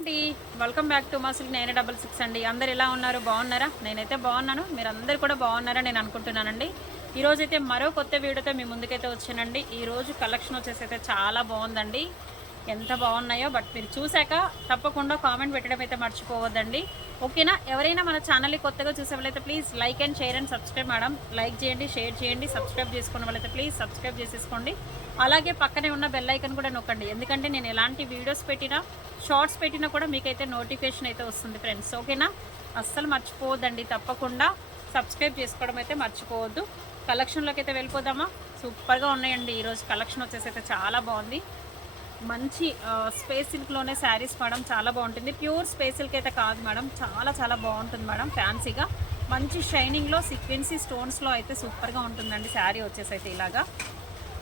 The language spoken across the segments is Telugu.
అండి. వెల్కమ్ బ్యాక్ టు మా సిల్క్ నైన్ డబల్ సిక్స్ అండి. అందరు ఎలా ఉన్నారు? బాగున్నారా? నేనైతే బాగున్నాను. మీరు అందరు కూడా బాగున్నారా నేను అనుకుంటున్నానండి. ఈ రోజు అయితే మరో కొత్త వీడియోతో మీ ముందుకైతే వచ్చానండి. ఈ రోజు కలెక్షన్ వచ్చేసి అయితే చాలా బాగుందండి. ఎంత బాగున్నాయో బట్ మీరు చూశాక తప్పకుండా కామెంట్ పెట్టడం అయితే మర్చిపోవద్దండి. ఓకేనా? ఎవరైనా మన ఛానల్ని కొత్తగా చూసే వాళ్ళైతే please like and share and subscribe madam. Like చేయండి షేర్ చేయండి సబ్స్క్రైబ్ చేసుకున్న వాళ్ళైతే ప్లీజ్ సబ్స్క్రైబ్ చేసేసుకోండి. అలాగే పక్కనే ఉన్న బెల్ ఐకన్ కూడా నొక్కండి. ఎందుకంటే నేను ఎలాంటి వీడియోస్ పెట్టినా షార్ట్స్ పెట్టినా కూడా మీకైతే నోటిఫికేషన్ అయితే వస్తుంది ఫ్రెండ్స్. ఓకేనా? అస్సలు మర్చిపోవద్దండి. తప్పకుండా సబ్స్క్రైబ్ చేసుకోవడం అయితే మర్చిపోవద్దు. కలెక్షన్లోకి అయితే వెళ్ళిపోదామా? సూపర్గా ఉన్నాయండి. ఈరోజు కలెక్షన్ వచ్చేసి అయితే చాలా బాగుంది. మంచి స్పేస్ సిల్క్లోనే శారీస్ మేడం చాలా బాగుంటుంది. ప్యూర్ స్పేస్ సిల్క్ అయితే కాదు మేడం చాలా చాలా బాగుంటుంది మేడం ఫ్యాన్సీగా. మంచి షైనింగ్లో సీక్వెన్సీ స్టోన్స్లో అయితే సూపర్గా ఉంటుందండి శారీ వచ్చేసి అయితే ఇలాగా.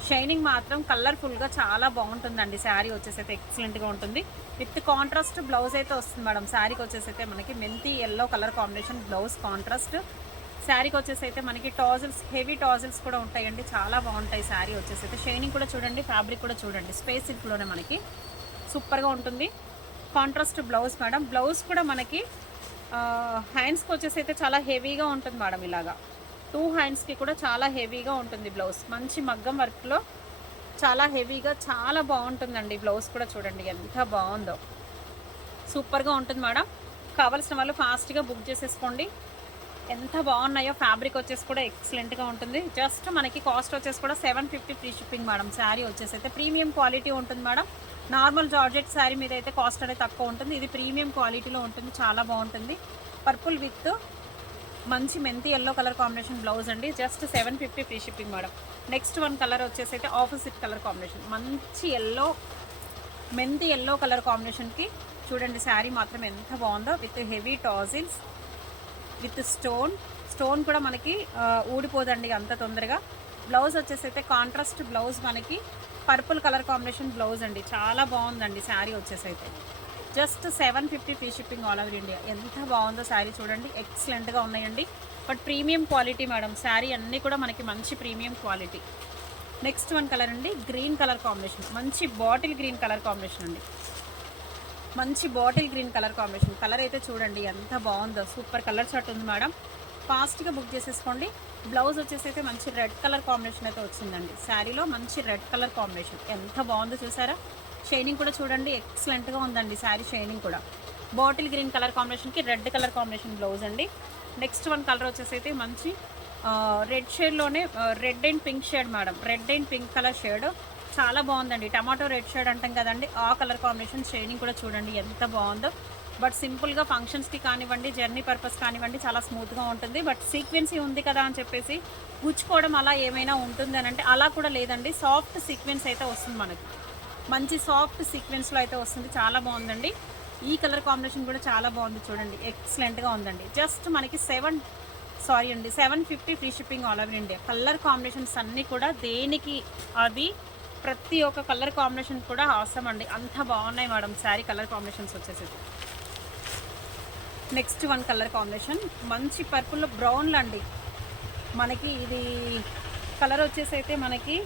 షైనింగ్ మాత్రం కలర్ఫుల్గా చాలా బాగుంటుందండి శారీ వచ్చేసి అయితే ఎక్సలెంట్గా ఉంటుంది. విత్ కాంట్రాస్ట్ బ్లౌజ్ అయితే వస్తుంది మేడం శారీకి వచ్చేసి అయితే మనకి మెంతి yellow colour combination blouse contrast. శారీకి వచ్చేసి అయితే మనకి టాజిల్స్ హెవీ టాజిల్స్ కూడా ఉంటాయండి. చాలా బాగుంటాయి శారీ వచ్చేసి అయితే. షైనింగ్ కూడా చూడండి ఫ్యాబ్రిక్ కూడా చూడండి. స్పేస్ సిల్క్లోనే మనకి సూపర్గా ఉంటుంది. Contrast blouse madam. బ్లౌజ్ కూడా మనకి హ్యాండ్స్కి వచ్చేసి అయితే చాలా హెవీగా ఉంటుంది మేడం ఇలాగా. టూ హ్యాండ్స్కి కూడా చాలా హెవీగా ఉంటుంది బ్లౌజ్. మంచి మగ్గం వర్క్లో చాలా హెవీగా చాలా బాగుంటుందండి బ్లౌజ్ కూడా చూడండి ఎంత బాగుందో. సూపర్గా ఉంటుంది మేడం. కావాల్సిన వాళ్ళు ఫాస్ట్గా బుక్ చేసేసుకోండి. ఎంత బాగున్నాయో ఫ్యాబ్రిక్ వచ్చేసి కూడా ఎక్సలెంట్గా ఉంటుంది. జస్ట్ మనకి కాస్ట్ వచ్చేసి కూడా seven fifty free shipping madam sari వచ్చేసి అయితే ప్రీమియం క్వాలిటీ ఉంటుంది మేడం నార్మల్ జార్జెట్ శారీ మీద అయితే కాస్ట్ అనేది తక్కువ ఉంటుంది. ఇది ప్రీమియం క్వాలిటీలో ఉంటుంది. చాలా బాగుంటుంది. పర్పుల్ విత్ మంచి మెంతి ఎల్లో కలర్ కాంబినేషన్ బ్లౌజ్ అండి. Just seven fifty free shipping madam next one colour వచ్చేసి అయితే ఆపోజిట్ కలర్ కాంబినేషన్ మంచి ఎల్లో మెంతి ఎల్లో కలర్ కాంబినేషన్కి చూడండి శారీ మాత్రం ఎంత బాగుందో. With heavy tassels with stone. Stone కూడా మనకి ఊడిపోదండి అంత తొందరగా. బ్లౌజ్ వచ్చేసి అయితే కాంట్రాస్ట్ బ్లౌజ్ మనకి పర్పుల్ కలర్ కాంబినేషన్ బ్లౌజ్ అండి. చాలా బాగుందండి శారీ వచ్చేసి అయితే. Just seven fifty free shipping all over India. ఎంత బాగుందో శారీ చూడండి. ఎక్సలెంట్గా ఉన్నాయండి. But premium quality madam sari అన్నీ కూడా మనకి మంచి premium quality. Next one colour అండి గ్రీన్ కలర్ కాంబినేషన్ మంచి బాటిల్ గ్రీన్ కలర్ కాంబినేషన్ అండి. మంచి bottle green colour combination. Colour అయితే చూడండి ఎంత బాగుందో. సూపర్ కలర్ షర్ట్ ఉంది మేడం. ఫాస్ట్గా బుక్ చేసేసుకోండి. బ్లౌజ్ వచ్చేసి అయితే మంచి రెడ్ కలర్ కాంబినేషన్ అయితే వచ్చిందండి. శారీలో మంచి రెడ్ కలర్ కాంబినేషన్. ఎంత బాగుందో చూసారా? షైనింగ్ కూడా చూడండి ఎక్సలెంట్గా ఉందండి శారీ షైనింగ్ కూడా. బాటిల్ గ్రీన్ కలర్ కాంబినేషన్కి రెడ్ కలర్ కాంబినేషన్ బ్లౌజ్ అండి. నెక్స్ట్ వన్ కలర్ వచ్చేసి అయితే మంచి red షేడ్లోనే red and pink shade madam. Red and pink colour shade చాలా బాగుందండి. టమాటో రెడ్ షేడ్ అంటాం కదండి. ఆ కలర్ కాంబినేషన్ షేడింగ్ కూడా చూడండి ఎంత బాగుందో. బట్ సింపుల్గా ఫంక్షన్స్కి కానివ్వండి జర్నీ పర్పస్ కానివ్వండి చాలా స్మూత్గా ఉంటుంది. బట్ సీక్వెన్సీ ఉంది కదా అని చెప్పేసి గుచ్చుకోవడం అలా ఏమైనా ఉంటుంది అంటే అలా కూడా లేదండి. సాఫ్ట్ సీక్వెన్స్ అయితే వస్తుంది మనకి. మంచి సాఫ్ట్ సీక్వెన్స్లో అయితే వస్తుంది. చాలా బాగుందండి. ఈ కలర్ కాంబినేషన్ కూడా చాలా బాగుంది చూడండి. ఎక్సలెంట్గా ఉందండి. జస్ట్ మనకి సెవెన్ సారీ అండి seven fifty free shipping all over India. Colour combinations అన్నీ కూడా దేనికి అది ప్రతి ఒక్క కలర్ కాంబినేషన్ కూడా అవసరం అండి. అంత బాగున్నాయి మేడం శారీ కలర్ కాంబినేషన్స్ వచ్చేసి నెక్స్ట్ వన్ కలర్ కాంబినేషన్. మంచి పర్పుల్ బ్రౌన్లు అండి. మనకి ఇది కలర్ వచ్చేసి అయితే మనకి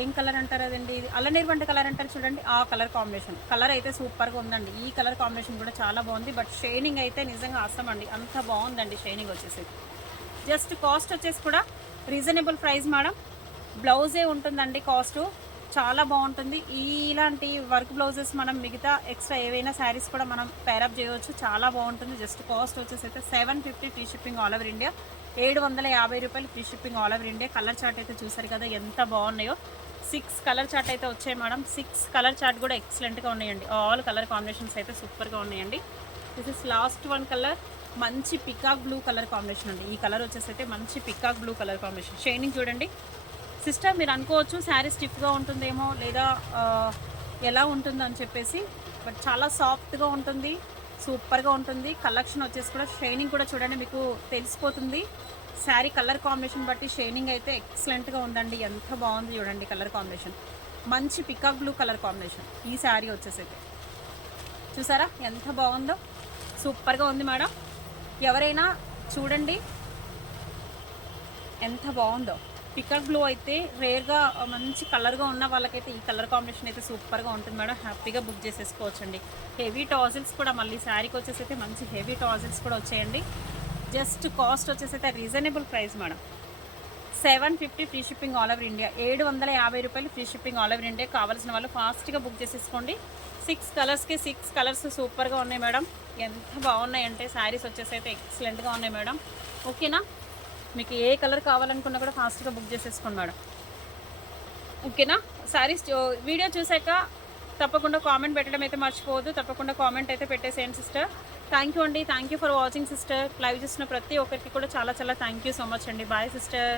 ఏం కలర్ అంటారు అదండి? ఇది అల్లనీరు వంట కలర్ అంటారు చూడండి. ఆ కలర్ కాంబినేషన్. కలర్ అయితే సూపర్గా ఉందండి. ఈ కలర్ కాంబినేషన్ కూడా చాలా బాగుంది. బట్ షైనింగ్ అయితే నిజంగా అవసరం అండి. అంత బాగుందండి షైనింగ్ వచ్చేసి జస్ట్ కాస్ట్ వచ్చేసి కూడా రీజనబుల్ ప్రైస్ మేడం. బ్లౌజే ఉంటుందండి కాస్ట్. చాలా బాగుంటుంది. ఈ ఇలాంటి వర్క్ బ్లౌజెస్ మనం మిగతా ఎక్స్ట్రా ఏవైనా శారీస్ కూడా మనం పేరప్ చేయవచ్చు. చాలా బాగుంటుంది. జస్ట్ కాస్ట్ వచ్చేసి అయితే seven fifty free shipping all over India ఏడు వందల యాభై రూపాయలు free shipping all over India colour chart అయితే చూసారు కదా ఎంత బాగున్నాయో. సిక్స్ కలర్ చార్ట్ అయితే వచ్చాయి మేడం. సిక్స్ కలర్ చార్ట్ కూడా ఎక్సలెంట్గా ఉన్నాయండి. ఆల్ కలర్ కాంబినేషన్స్ అయితే సూపర్గా ఉన్నాయండి. This is last one colour మంచి పికాక్ బ్లూ కలర్ కాంబినేషన్ అండి. ఈ కలర్ వచ్చేసి అయితే మంచి peacock blue colour combination shining చూడండి. సిస్టర్ మీరు అనుకోవచ్చు శారీ స్టిఫ్గా ఉంటుందేమో లేదా ఎలా ఉంటుందో అని చెప్పేసి బట్ చాలా సాఫ్ట్గా ఉంటుంది సూపర్గా ఉంటుంది. కలెక్షన్ వచ్చేసి కూడా షైనింగ్ కూడా చూడండి మీకు తెలిసిపోతుంది. శారీ కలర్ కాంబినేషన్ బట్టి షైనింగ్ అయితే ఎక్సలెంట్గా ఉందండి. ఎంత బాగుంది చూడండి కలర్ కాంబినేషన్. మంచి పికాక్ బ్లూ కలర్ కాంబినేషన్ ఈ శారీ వచ్చేసి అయితే చూసారా? ఎంత బాగుందో. సూపర్గా ఉంది మేడం. ఎవరైనా చూడండి ఎంత బాగుందో. పికల్ బ్లూ అయితే రేర్గా మంచి కలర్గా ఉన్న వాళ్ళకైతే ఈ కలర్ కాంబినేషన్ అయితే సూపర్గా ఉంటుంది మేడం. హ్యాపీగా బుక్ చేసేసుకోవచ్చండి. హెవీ టాజిల్స్ కూడా మళ్ళీ శారీకి వచ్చేసి అయితే మంచి హెవీ టాజిల్స్ కూడా వచ్చాయండి. జస్ట్ కాస్ట్ వచ్చేసి అయితే reasonable price madam. Seven fifty free shipping all over India. ఏడు వందల యాభై రూపాయలు free shipping all over India కావాల్సిన వాళ్ళు ఫాస్ట్గా బుక్ చేసేసుకోండి. సిక్స్ కలర్స్కి సిక్స్ కలర్స్ సూపర్గా ఉన్నాయి మేడం. ఎంత బాగున్నాయి అంటే శారీస్ వచ్చేసి అయితే ఎక్సలెంట్గా ఉన్నాయి మేడం. ఓకేనా? మీకు ఏ కలర్ కావాలనుకున్నా కూడా ఫాస్ట్గా బుక్ చేసేసుకోండి మేడం. ఓకేనా? శారీస్ వీడియో చూసాక తప్పకుండా కామెంట్ పెట్టడం అయితే మర్చిపోవద్దు. తప్పకుండా కామెంట్ అయితే పెట్టేసేయండి సిస్టర్. థ్యాంక్ యూ అండి. Thank you for watching sister live చూసిన ప్రతి ఒక్కరికి కూడా చాలా చాలా థ్యాంక్ యూ సో మచ్ అండి. Bye sister